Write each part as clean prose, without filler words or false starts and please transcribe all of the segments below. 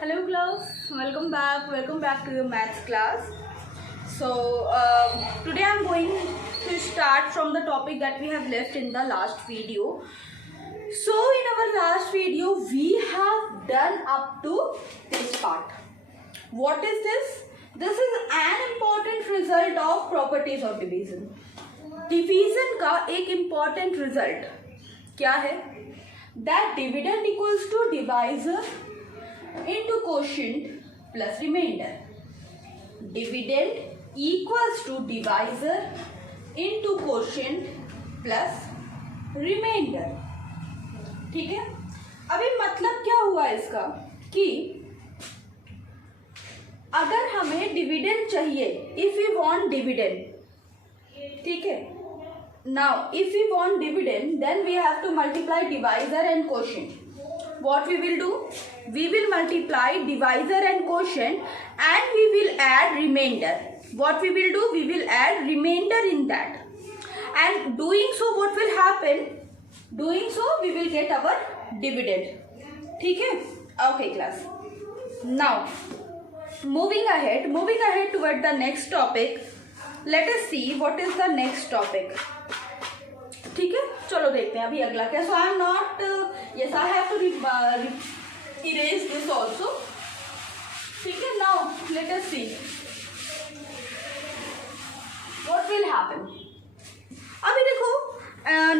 Hello class, welcome back to your maths class. So today I'm going to start from the topic that we have left in the last video. So in our last video we have done up to this part. What is this? This is an important result of properties of division. Division का एक important result क्या है? That dividend equals to divisor into quotient plus remainder. Dividend equals to divisor into quotient plus remainder. ठीक है, अभी मतलब क्या हुआ इसका कि अगर हमें डिविडेंड चाहिए, इफ वी वांट डिविडेंड, ठीक है, now if we want dividend then we have to multiply divisor and quotient. What we will do? We will multiply divisor and quotient and we will add remainder. What we will do? We will add remainder in that. And doing so, what will happen? Doing so, we will get our dividend. ठीक है? Okay, class. Now, moving ahead toward the next topic. Let us see what is the next topic. ठीक है, चलो देखते हैं अभी अगला क्या. So I am not, yes I have to erase this also. ठीक है, now let us see what will happen. अभी देखो,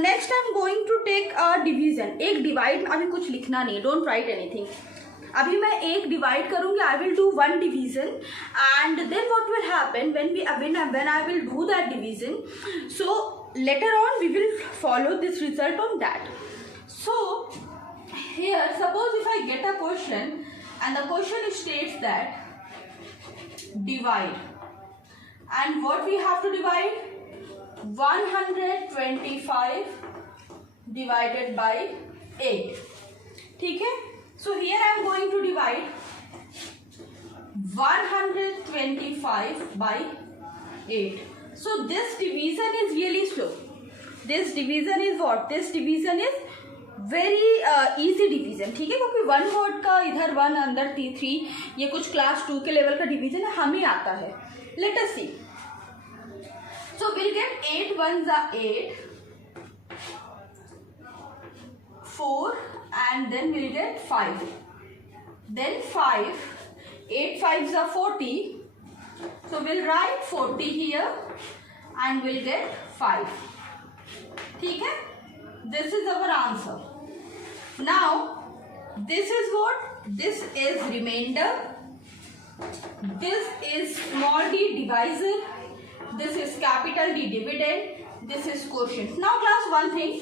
next I am going to take a division. एक डिवाइड, अभी कुछ लिखना नहीं, डोंट राइट एनीथिंग. अभी मैं एक डिवाइड करूंगी, I will do one division and then what will happen when I will do that division. So later on we will follow this result on that. So here suppose if I get a question and the question states that divide, and what we have to divide, 125 divided by 8. ठीक है, so here I am going to divide 125 by 8. So this division is really slow. This division is what? This division is very easy division. ठीक है, क्योंकि one word का इधर वन अंदर T3, ये कुछ क्लास 2 के लेवल का डिवीजन है, हमें आता है. Let us see. So we'll get 8 ones are 8, 4 and then we'll get 5. Then 5, 8 5s are 40. So we'll write 40 here and we'll get 5. ठीक है, this is our answer. Now this is what? This is remainder. This is small d divisor. This is capital D dividend. This is quotient. Now class one thing,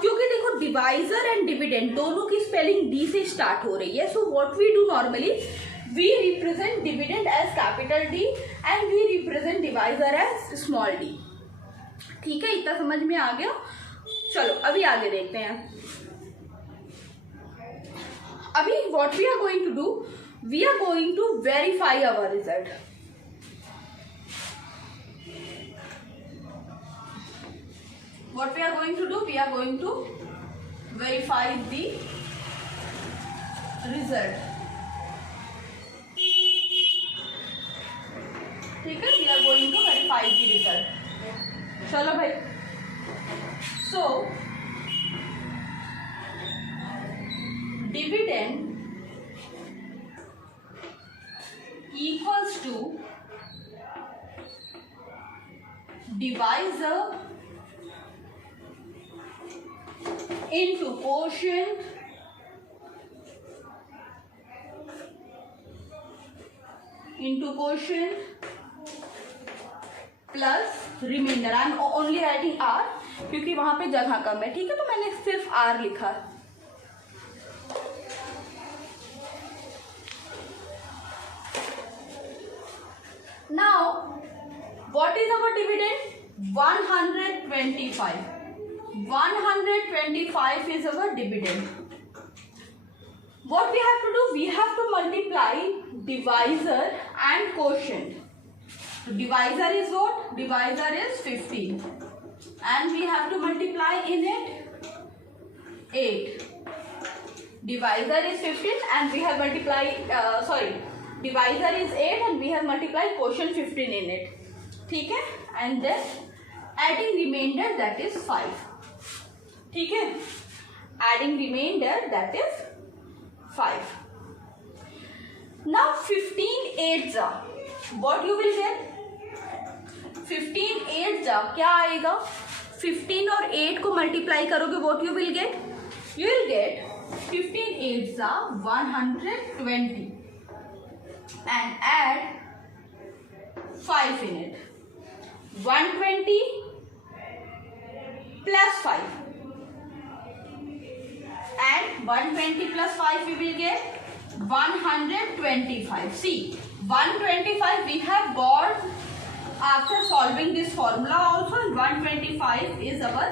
क्योंकि देखो divisor and dividend दोनों की spelling D से स्टार्ट हो रही है. So what we do normally, we represent dividend as capital D and we represent divisor as small d. ठीक है, इतना समझ में आ गया. चलो अभी आगे देखते हैं. अभी what we are going to do, we are going to verify our result. What we are going to do, we are going to verify the result. ठीक है, we are going to verify the result. चलो भाई. So dividend equals to divisor into quotient plus remainder. I am only writing R क्योंकि वहां पे जगह कम है. ठीक है, तो मैंने सिर्फ आर लिखा. Now what is our dividend? 125. 125 is our dividend. What we have to do? We have to multiply divisor and quotient. So divisor is what? Divisor is 15 and we have to multiply in it 8. divisor is 15 and we have multiplied divisor is 8 and we have multiplied quotient 15 in it. ठीक है, and then adding remainder, that is 5. ठीक है, adding remainder, that is 5. Now 15 8s are, what you will get? 15 8s are क्या आएगा? 15 और 8 को मल्टीप्लाई करोगे, what you will get? You will get 15 8s are 120 and add 5 in it. 120 plus 5 and 120 plus 5 we will get 125. See, 125 we have got after solving this formula also, and 125 is our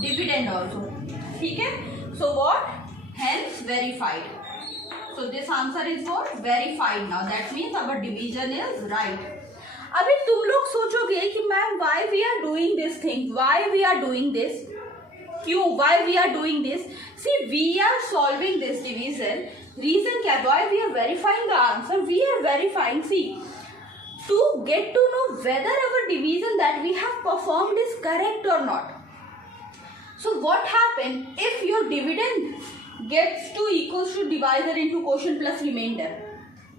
dividend also. ठीक है, so what? Hence verified. So this answer is what? Verified now. That means our division is right. अभी तुम लोग सोचोगे कि ma'am why we are doing this thing? Why we are doing this? क्यों? Why we are doing this? See, we are solving this division. Reason क्या? Why we are verifying the answer? We are verifying, see, to get to know whether our division that we have performed is correct or not. So what happen if your dividend gets to equals to divisor into quotient plus remainder?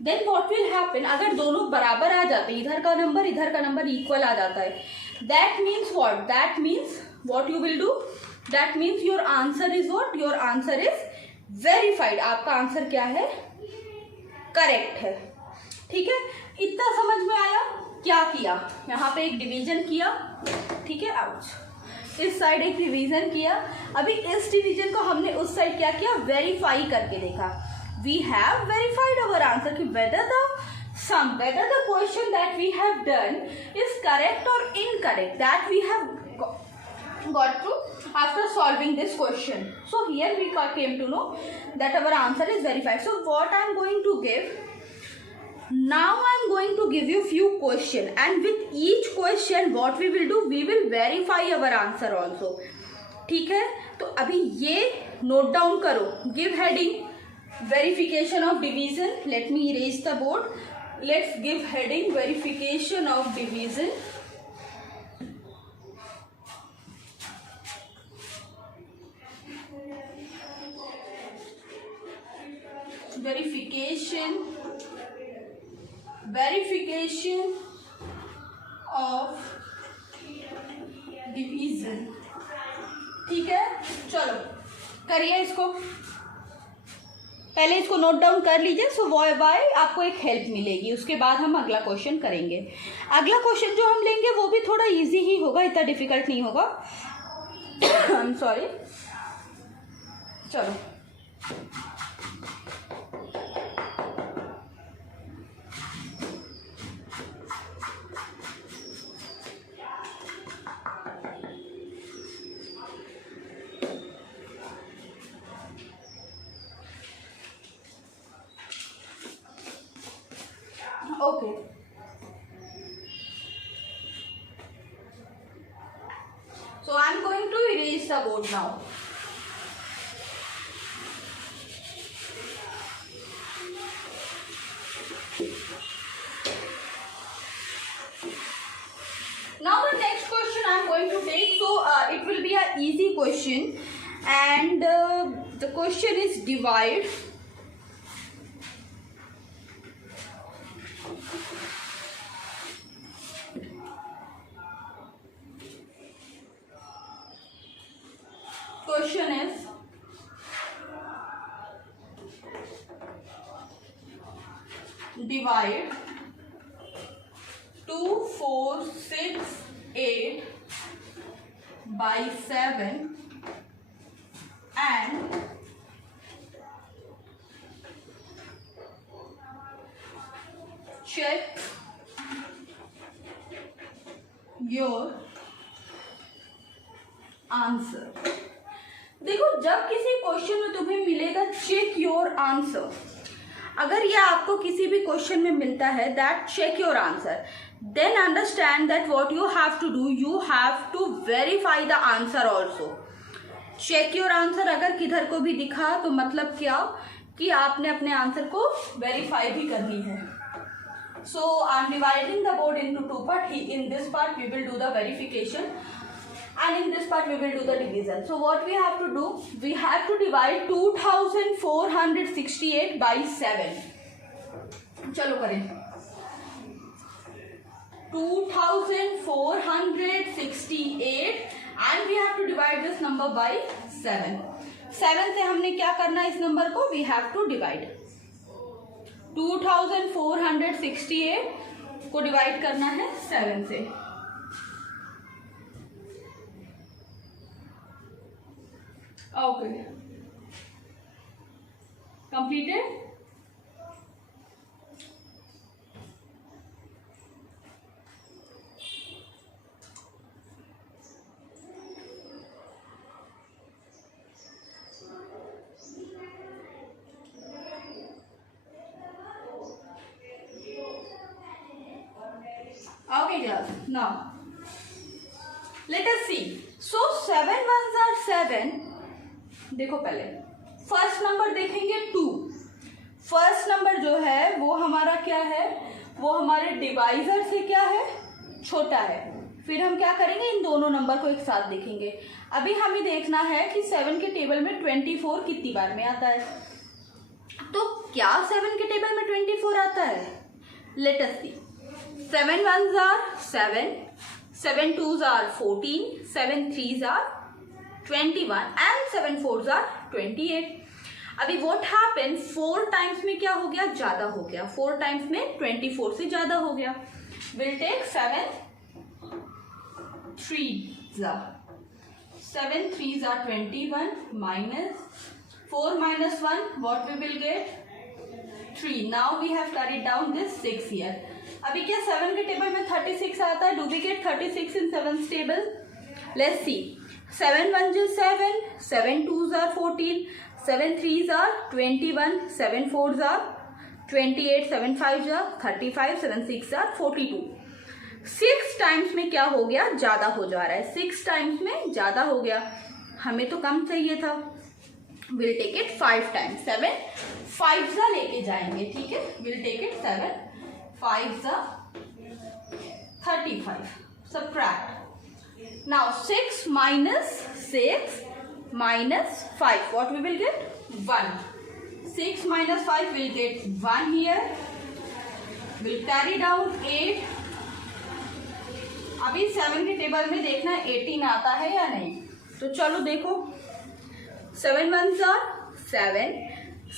Then what will happen? अगर दोनों बराबर आ जाते, इधर का number equal आ जाता है, that means what? That means what you will do? That means your answer is what? Your answer is verified. आपका आंसर क्या है? करेक्ट है. ठीक है, इतना समझ में आया? क्या किया? यहाँ पे एक डिवीजन किया, ठीक है, आउट. इस साइड एक डिवीजन किया. अभी इस डिवीजन को हमने उस साइड क्या किया? वेरीफाई करके देखा. We have verified our answer कि whether the question that we have done is correct or incorrect, that we have got to after solving this question. So here we came to know that our answer is verified. So what I am going to give now, I am going to give you few questions, and with each question what we will do, we will verify our answer also. ठीक है, तो अभी ये note down करो. Give heading verification of division. Let me erase the board. Let's give heading verification of division. Verification of division. ठीक है, चलो करिए इसको. पहले इसको नोट डाउन कर लीजिए. सो वाई आपको एक हेल्प मिलेगी. उसके बाद हम अगला क्वेश्चन करेंगे. अगला क्वेश्चन जो हम लेंगे वो भी थोड़ा इजी ही होगा, इतना डिफिकल्ट नहीं होगा. I am sorry. चलो okay. So I am going to erase the board now. Now the next question I am going to take, so it will be an easy question, and the question is divide question is divide 2, 4, 6, 8 by 7 and check your answer. देखो, जब किसी क्वेश्चन में तुम्हें मिलेगा check your answer, अगर यह आपको किसी भी क्वेश्चन में मिलता है that check your answer, then understand that what you have to do, you have to verify the answer also. Check your answer, अगर किधर को भी दिखा तो मतलब क्या कि आपने अपने आंसर को वेरीफाई भी कर ली है. So I'm dividing the board into two parts. In this part we will do the verification and in this part we will do the division. So what we have to do, we have to divide 2468 by 7. चलो करें. 2468 and we have to divide this number by 7. 7 से हमने क्या करना है, इस नंबर को we have to divide. 2468 को डिवाइड करना है 7 से. Okay, completed. Okay class, now let us see. So 7 ones are 7. देखो पहले फर्स्ट नंबर देखेंगे 2. फर्स्ट नंबर जो है वो हमारा क्या है, वो हमारे डिवाइजर से क्या है, छोटा है. फिर हम क्या करेंगे, इन दोनों नंबर को एक साथ देखेंगे. अभी हमें देखना है कि 7 के टेबल में 24 कितनी बार में आता है. तो क्या 7 के टेबल में 24 आता है? Let us see. 7 ones are 7, 7 twos are 14, 7 threes are 21 and 7 fours are 28. अभी what happened, 4 times में क्या हो गया, ज्यादा हो गया. 4 times में 24 से ज्यादा हो गया. We'll take 7 threes are 21 minus 4 minus 1, what we will get, 3. Now we have carried down this 6 here. अभी क्या 7 के टेबल में 36 आता है. Do we get 36 in 7 table? Let's see. 7 1s are 7, 7 2s are 14, 7 3s are 21, 7 4s are 28, 7 5s are 35, 7 6s are 42. 6 टाइम्स में क्या हो गया, ज्यादा हो जा रहा है. 6 टाइम्स में ज्यादा हो गया, हमें तो कम चाहिए था. विल टेक इट 5 टाइम्स. 7 5s लेके जाएंगे, ठीक है. Will take it 7 5s are 35. Subtract. Now 6 minus 6 minus 5. What we will get? 1. 6 minus 5 will get 1 here. We'll carry down 8. अभी 7 के टेबल में देखना 18 आता है या नहीं. तो चलो देखो. 7 ones are 7,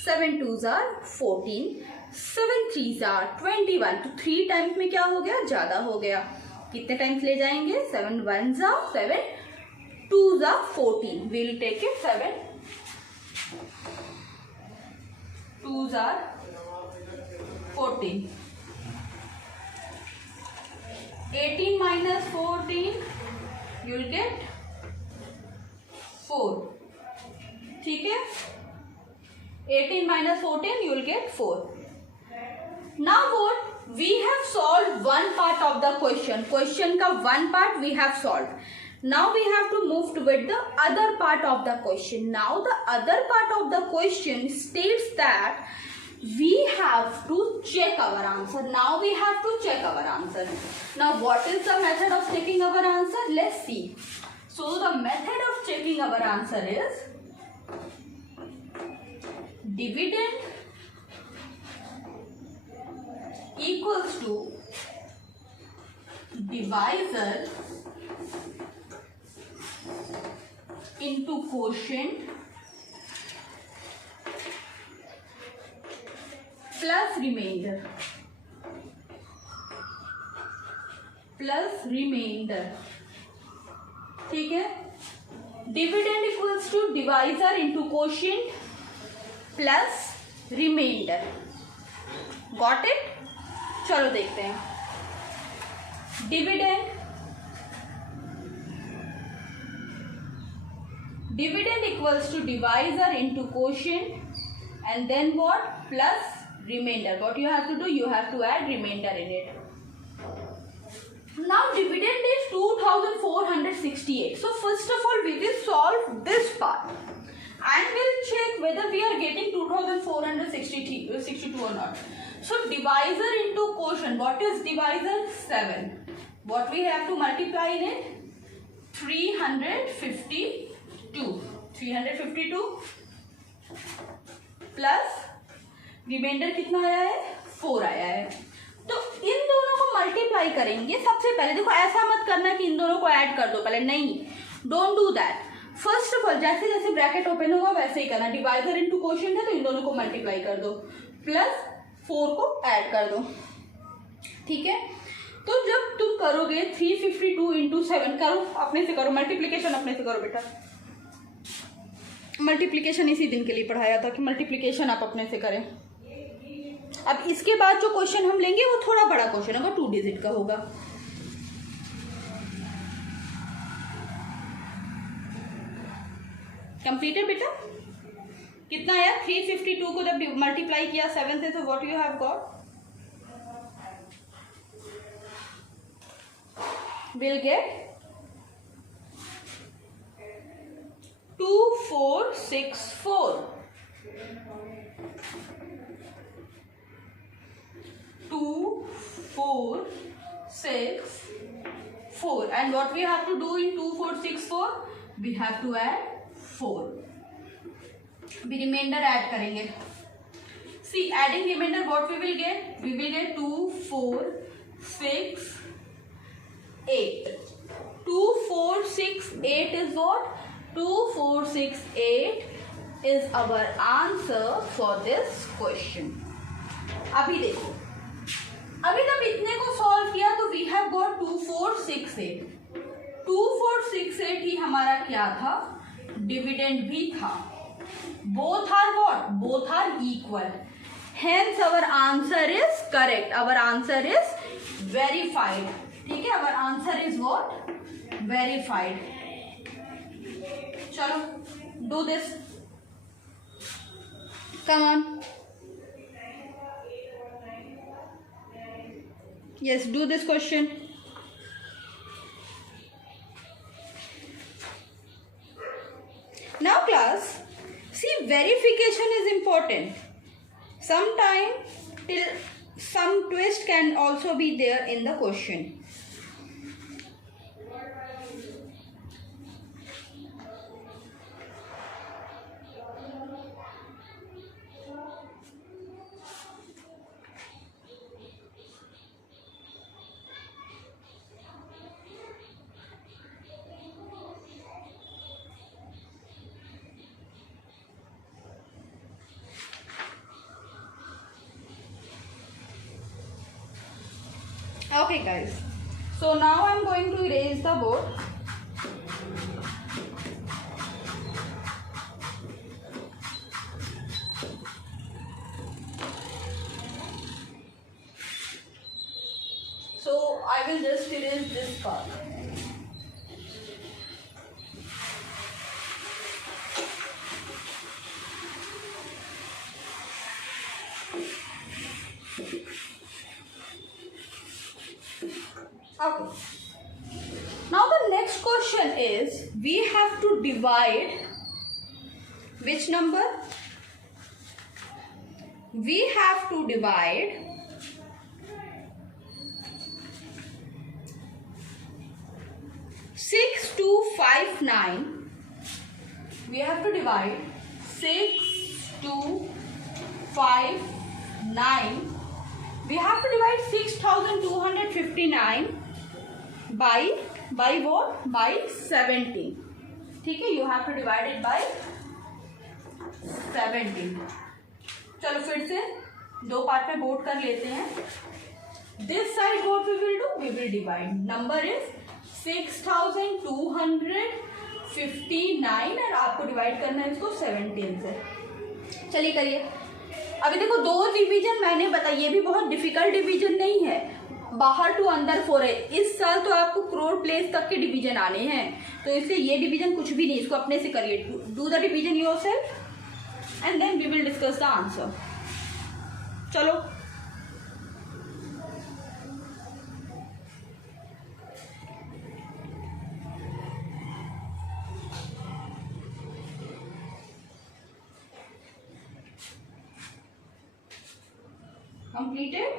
7 twos are 14, 7 threes are 21. तो 3 टाइम्स में क्या हो गया, ज्यादा हो गया. कितने टाइम्स ले जाएंगे? 7 ones are 7, 2s are 14. We'll take it 7 2s are 14. 18 minus 14 you'll get 4. ठीक है. 18 minus 14 you'll get 4. Now what? We have solved one part of the question. Question का one part we have solved. Now we have to move toward the other part of the question. Now the other part of the question states that we have to check our answer. Now we have to check our answer. Now what is the method of checking our answer? Let's see. So the method of checking our answer is dividend equals to divisor into quotient plus remainder. ठीक है. Dividend equals to divisor into quotient plus remainder. Got it? चलो देखते हैं. Dividend equals to divisor into quotient and then what? Plus remainder. What you have to do? You have to add remainder in it. Now dividend is 2468. So first of all we will solve this part and we'll check whether we are getting 2462 or not. So divisor into quotient. What is divisor? 7. What we have to multiply in it? 352. 352 plus remainder कितना आया है? 4 आया है. तो इन दोनों को मल्टीप्लाई करेंगे. सबसे पहले देखो, ऐसा मत करना कि इन दोनों को ऐड कर दो पहले, नहीं, don't do that. First of all जैसे जैसे ब्रैकेट ओपन होगा वैसे ही करना. डिवाइजर इनटू क्वोशिएंट है तो इन दोनों को मल्टीप्लाई कर दो, प्लस 4 को ऐड कर दो. ठीक है. तो जब तुम करोगे 352 इंटू 7, करो अपने से, करो मल्टीप्लीकेशन अपने से करो बेटा. मल्टीप्लिकेशन इसी दिन के लिए पढ़ाया था कि मल्टीप्लिकेशन आप अपने से करें. अब इसके बाद जो क्वेश्चन हम लेंगे वो थोड़ा बड़ा क्वेश्चन होगा, 2 डिजिट का होगा. कंप्लीटेड बेटा. कितना आया? 352 को जब मल्टीप्लाई किया 7 से, तो what you have got? Will get 2464. 2464. And what we have to do in 2464? We have to add 4. We remainder add करेंगे. See, adding remainder, what we will get? We will get 2468. 2468 is what? 2468 is our answer for this question. अभी देखो, अभी तब इतने को सॉल्व किया तो we have got 2468. 2468 ही हमारा क्या था? डिविडेंड भी था. Both are what? Both are equal. Hence our answer is correct. Our answer is verified. ठीक है. Our answer is what? Verified. चलो, do this. Come on. Yes, do this question. Now class, see, verification is important. Sometime till some twist can also be there in the question. Okay guys, so now I'm going to erase the board. So I will just erase this part. Okay. Now the next question is, we have to divide which number? We have to divide 6259. We have to divide 6259. We have to divide 6259 by what? By 17. ठीक है. You have to divide it by 17. चलो फिर से दो पार्ट में बोर्ड कर लेते हैं. This side what we will do? We will divide. Number is 6259 और आपको डिवाइड करना है इसको 17 से. चलिए करिए. अभी देखो, 2 डिवीजन मैंने बताया, ये भी बहुत डिफिकल्ट डिवीजन नहीं है. बाहर टू अंदर 4 है. इस साल तो आपको करोड़ प्लेस तक के डिवीजन आने हैं, तो इसलिए ये डिवीजन कुछ भी नहीं, इसको अपने से करिए. Do the division yourself and then we will discuss the answer. चलो Completed?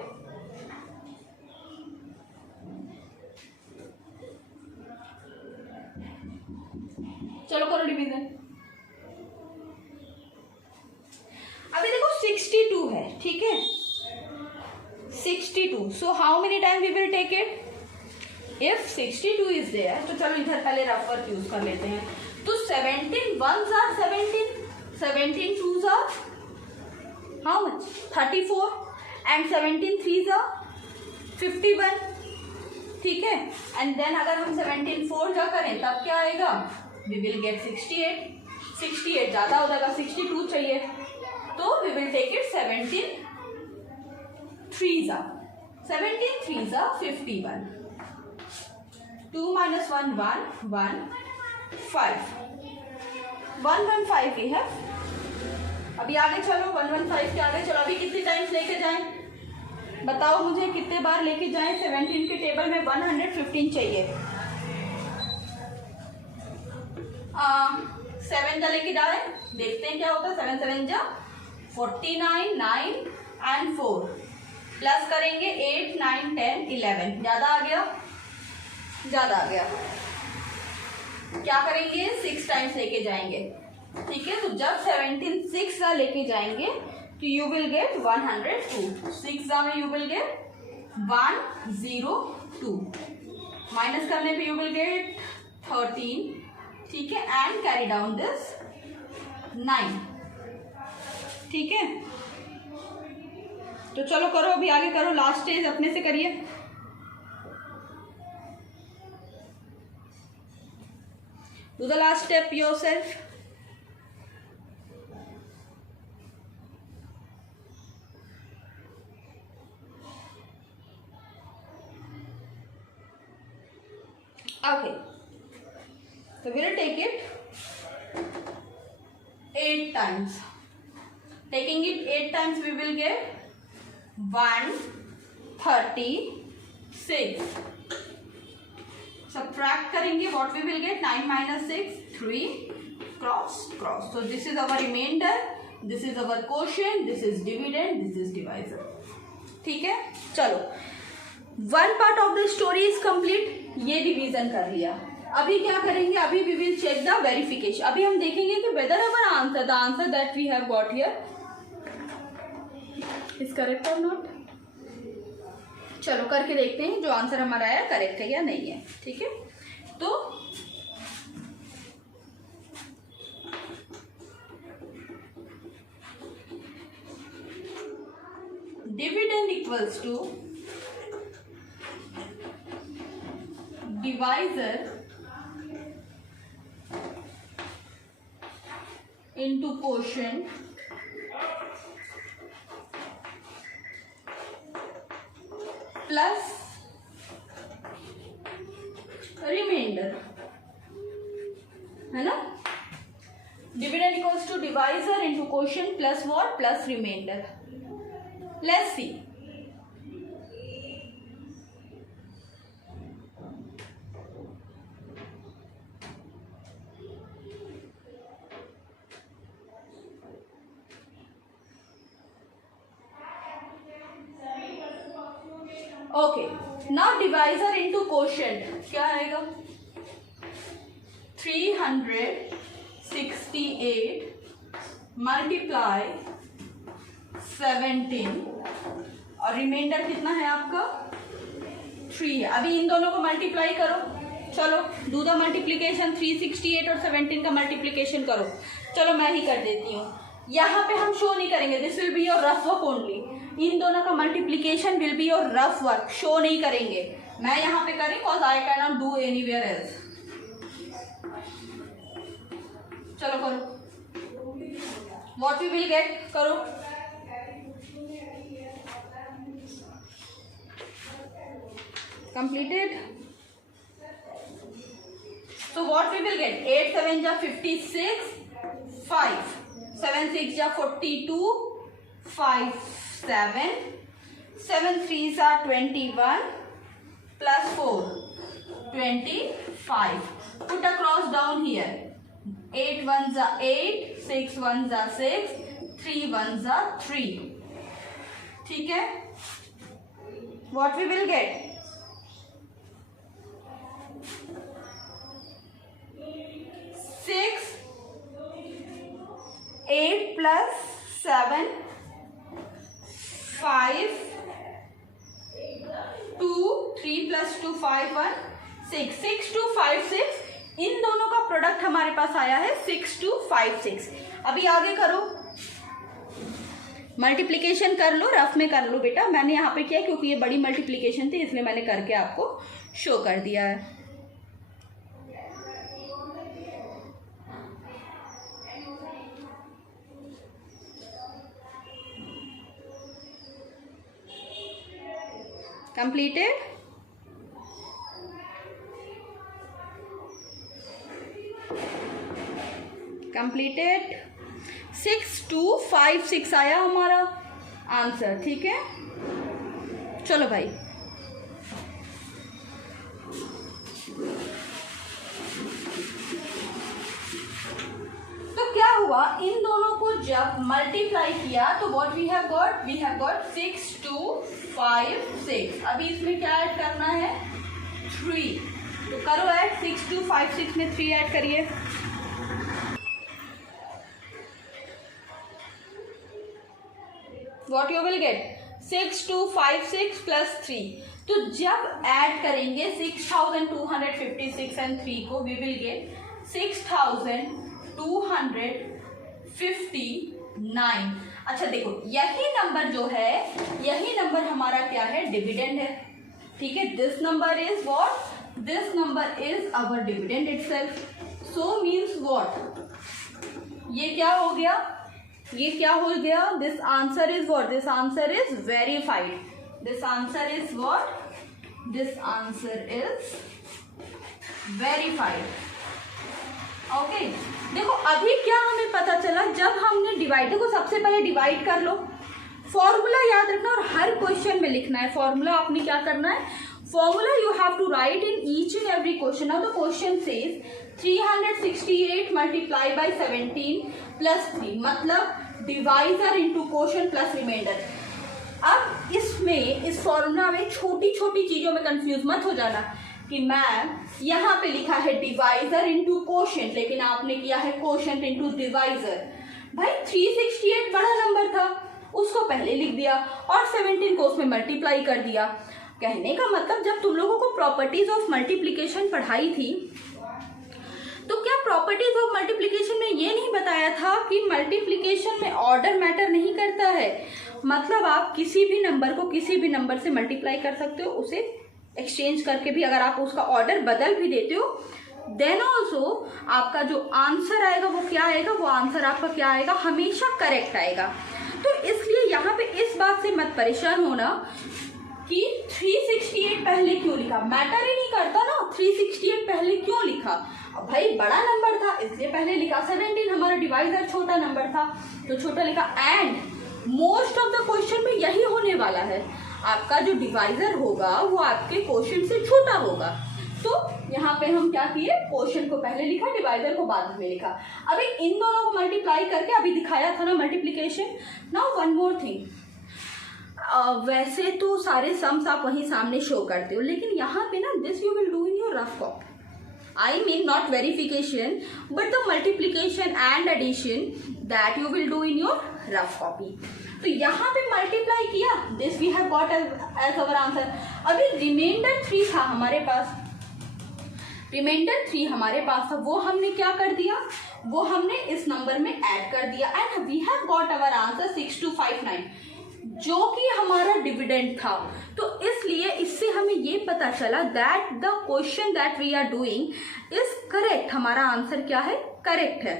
चलो करो डिवीजन। अभी देखो 62 है, ठीक है, 62, so how many time we will take it? If 62 is there, तो चलो इधर पहले रफ वर्क यूज कर लेते हैं। तो 17 1s are 17, 17 2s are how much? 34 and 17 3s are 51, ठीक है। एंड देन अगर हम 17 4 जा करें तब क्या आएगा? वी विल गेट 68, 68 ज़्यादा हो जाएगा, 62 चाहिए, तो we will take it 17 3s are 17 3s are 51, 2 minus 1 1 1 5 115 we have। अभी आगे चलो 115 के आगे चलो। अभी कितने टाइम्स लेके जाएं बताओ मुझे, कितने बार लेके जाएं? 17 के टेबल में 115 चाहिए, 7 जा लेके जा रहे हैं, देखते हैं क्या होता है। 7 7 जा 49, 9 एंड 4 प्लस करेंगे 8 9 10 11, ज़्यादा आ गया, ज़्यादा आ गया, क्या करेंगे? 6 टाइम्स लेके जाएंगे, ठीक है। तो जब 17 6 जा लेके जाएंगे तो यू विल गेट 102, 6 जा में यू विल गेट 102, माइनस करने पे यू विल गेट 13, ठीक है, एंड कैरी डाउन दिस 9, ठीक है। तो चलो करो, अभी आगे करो, लास्ट स्टेज अपने से करिए। Do the last step yourself. Okay. So we will take it 8 times. Taking it 8 times, we will get 136. Subtract करेंगे, what we will get? 9 minus 6 3, cross cross. So this is our remainder, this is our quotient, this is dividend, this is divisor, ठीक है। चलो, one part of the story is complete, ये डिवीजन कर लिया। अभी क्या करेंगे? अभी we will check the verification। अभी हम देखेंगे कि whether our answer, the answer that we have got here is correct or not। चलो करके देखते हैं जो आंसर हमारा आया करेक्ट है या नहीं है, ठीक है। तो dividend equals to divisor into quotient plus remainder, है ना। Dividend equals to divisor into quotient plus what? Plus remainder. Let's see. Okay, now divisor into quotient क्या आएगा? 368 मल्टीप्लाई 17 और रिमाइंडर कितना है आपका? 3 है। अभी इन दोनों को मल्टीप्लाई करो, चलो डू द मल्टीप्लीकेशन। 368 और 17 का मल्टीप्लीकेशन करो। चलो मैं ही कर देती हूँ, यहाँ पे हम शो नहीं करेंगे, this will be your rough work only. इन दोनों का multiplication will be your rough work, show नहीं करेंगे। मैं यहाँ पे करें cause I can not do anywhere else. चलो करो, व्हाट वी विल गेट, करो। Completed. So what we will get? 8 7 जा 56, 5 7 6 जा 42, 5 7 7 3s are 21 plus 4 25. Put a cross down here. 8 1s are 8, 6 1s are 6, 3 1s are 3. ठीक है, what we will get? 6, 8 plus 7, 5, 2, 3 plus 2, 5, 1, 6, 6, 2, 5, 6, इन दोनों का प्रोडक्ट हमारे पास आया है 6, 2, 5, 6। अभी आगे करो, मल्टीप्लिकेशन कर लो, रफ में कर लो बेटा। मैंने यहाँ पे किया क्योंकि ये बड़ी मल्टीप्लिकेशन थी, इसलिए मैंने करके आपको शो कर दिया है। कंप्लीटेड? कंप्लीटेड। 6, 2, 5, 6 आया हमारा आंसर, ठीक है। चलो भाई, तो क्या हुआ, इन दोनों को जब मल्टीप्लाई किया तो व्हाट वी हैव गॉट 6, 2, 5, 6। अभी इसमें क्या ऐड करना है? 3। तो करो ऐड, 6, 2, 5, 6 में 3 ऐड करिए। What you will get? 6, 2, 5, 6 plus 3। तो जब ऐड करेंगे 6256 एंड 3 को, we will get 6259। अच्छा देखो, यही नंबर जो है, यही नंबर हमारा क्या है? डिविडेंड है, ठीक है। This number is what? This number is our dividend itself. So means what? ये क्या हो गया? ये क्या हो गया? This answer is what? This answer is verified. This answer is what? This answer is verified. Okay, देखो अभी क्या हमें पता चला, जब हमने डिवाइड को सबसे पहले डिवाइड कर लो, फॉर्मूला याद रखना और हर क्वेश्चन में लिखना है। फॉर्मूला आपने क्या करना है? Formula you have to write in each and every question. Now the question says 368 multiply by 17 plus 3, मतलब divisor into quotient plus remainder. अब इसमें, इस फॉर्मूला में छोटी छोटी चीजों में कंफ्यूज मत हो जाना कि मैम यहाँ पे लिखा है डिवाइजर इंटू क्वोशंट, लेकिन आपने किया है क्वोशंट इंटू डिवाइजर। भाई 368 बड़ा नंबर था, उसको पहले लिख दिया और 17 को उसमें मल्टीप्लाई कर दिया। कहने का मतलब, जब तुम लोगों को प्रॉपर्टीज ऑफ मल्टीप्लिकेशन पढ़ाई थी, तो क्या प्रॉपर्टीज ऑफ मल्टीप्लिकेशन में ये नहीं बताया था कि मल्टीप्लिकेशन में ऑर्डर मैटर नहीं करता है? मतलब आप किसी भी नंबर को किसी भी नंबर से मल्टीप्लाई कर सकते हो, उसे एक्सचेंज करके भी। अगर आप उसका ऑर्डर बदल भी देते हो, देन ऑल्सो आपका जो आंसर आएगा वो क्या आएगा? वो आंसर आपका क्या आएगा? हमेशा करेक्ट आएगा। तो इसलिए यहाँ पे इस बात से मत परेशान होना कि 368 पहले क्यों लिखा। मैटर ही नहीं करता ना 368 पहले क्यों लिखा। अब भाई बड़ा नंबर था इसलिए पहले लिखा, 17 हमारा डिवाइजर छोटा नंबर था तो छोटा लिखा। And most of the question में यही होने वाला है, आपका जो डिवाइजर होगा वो आपके क्वेश्चन से छोटा होगा। तो यहाँ पे हम क्या किए? क्वेश्चन को पहले लिखा, डिवाइजर को बाद में लिखा। अभी इन दोनों को मल्टीप्लाई करके अभी दिखाया था ना multiplication. Now one more thing, वैसे तो सारे सम्स आप वहीं सामने शो करते हो, लेकिन यहाँ पे ना this you will do in your rough copy. I mean not verification but the multiplication and addition that you will do in your rough copy. तो यहाँ पे multiply किया, this we have got as our answer. अभी remainder 3 था हमारे पास, remainder 3 हमारे पास था, वो हमने क्या कर दिया? वो हमने इस नंबर में ऐड कर दिया and we have got our answer 6259, जो कि हमारा डिविडेंड था। तो इसलिए इससे हमें ये पता चला that the question that we are doing is correct. हमारा आंसर क्या है? करेक्ट है।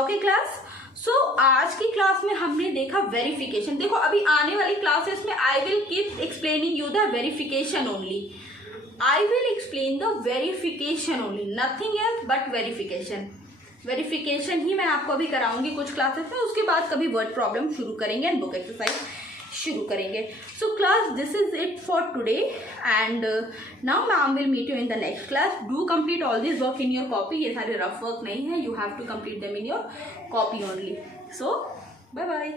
ओके क्लास, सो आज की क्लास में हमने देखा वेरिफिकेशन। देखो अभी आने वाली क्लासेस में I will keep explaining you the verification only. I will explain the verification only, nothing else but verification. Verification ही मैं आपको अभी कराऊंगी कुछ क्लासेस में, उसके बाद कभी वर्ड प्रॉब्लम शुरू करेंगे एंड बुक एक्सरसाइज शुरू करेंगे। So class this is it for today and now ma'am will meet you in the next class. Do complete all this work in your copy. ये सारे रफ वर्क नहीं है, you have to complete them in your copy only. So bye bye.